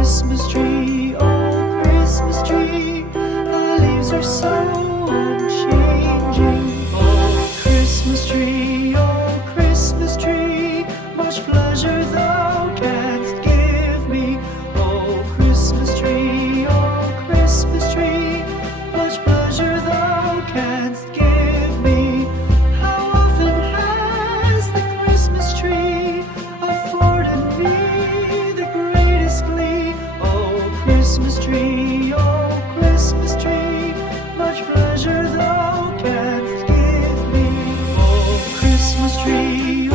Christmas tree, oh Christmas tree, thy leaves are so unchanging. Oh Christmas tree, much pleasure thou canst give me. Oh Christmas tree, much pleasure thou canst give me. How often has the Christmas tree afforded me the greatest glee? Oh Christmas tree, much pleasure thou canst give me. Oh Christmas tree,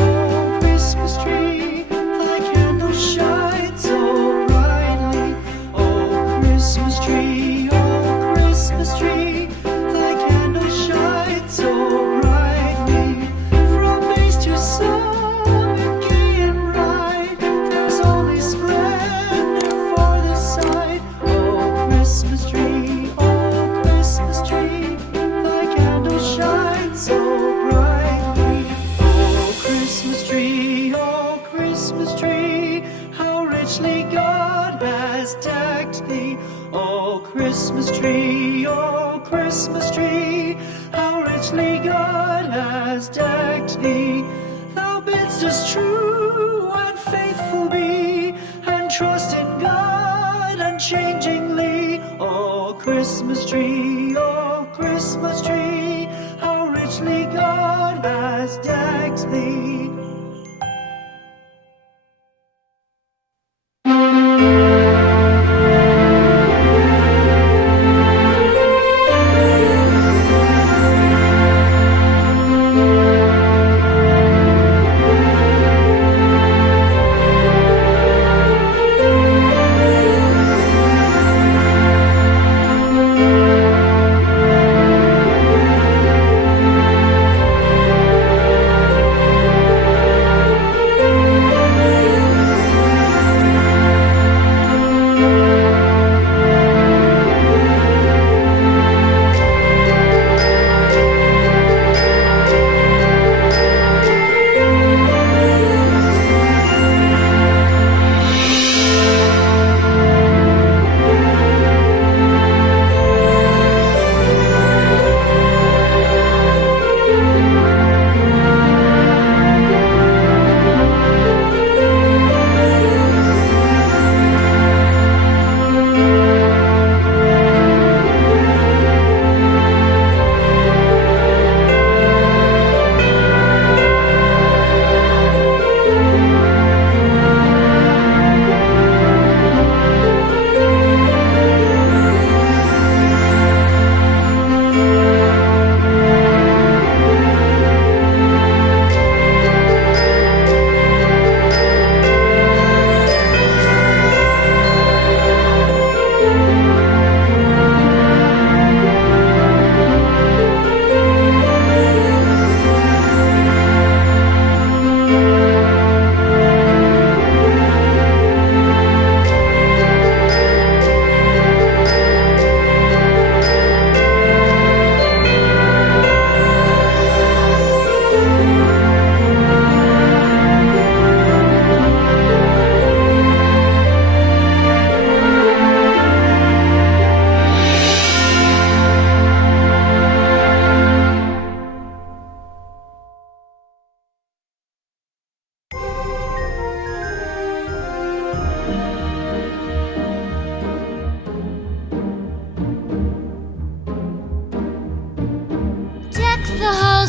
thy candles shine so brightly. Oh Christmas tree, thy candles shine so brightly. From base to summit, gay and bright, there's only splendor for the sight. Oh Christmas tree, thy candles shine so brightly. Oh Christmas tree, how richly God has decked thee. Oh Christmas tree, how richly God has decked thee. Thou bidst us true and faithful be, and trust in God unchangingly. Oh Christmas tree, how richly God has decked thee.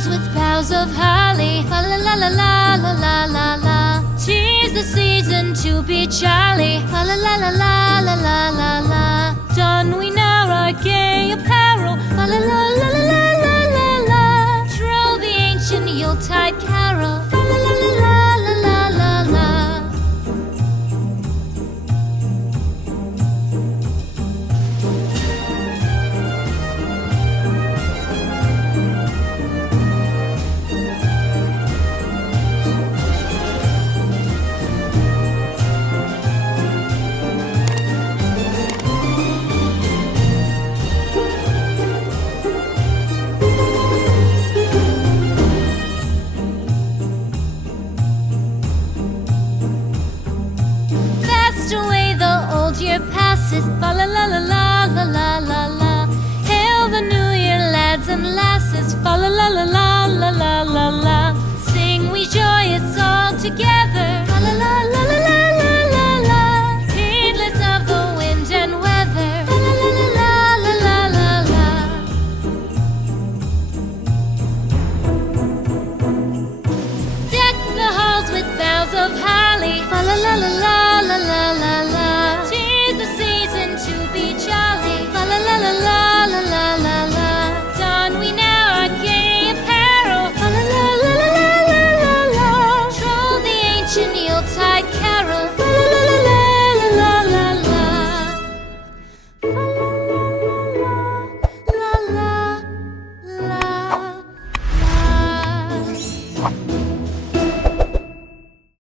With boughs of holly, fa la la la la la la la la. 'Tis the season to be jolly, fa la la la la la la la la. Don we now our gay apparel, fa la la la la la la la la. Troll the ancient Yuletide carol, fa la la la la la la la la. old year passes. Fa la la la la la la la la. Hail the new year, lads and lasses. Fa la la la la la la la la. Sing we joyous all together.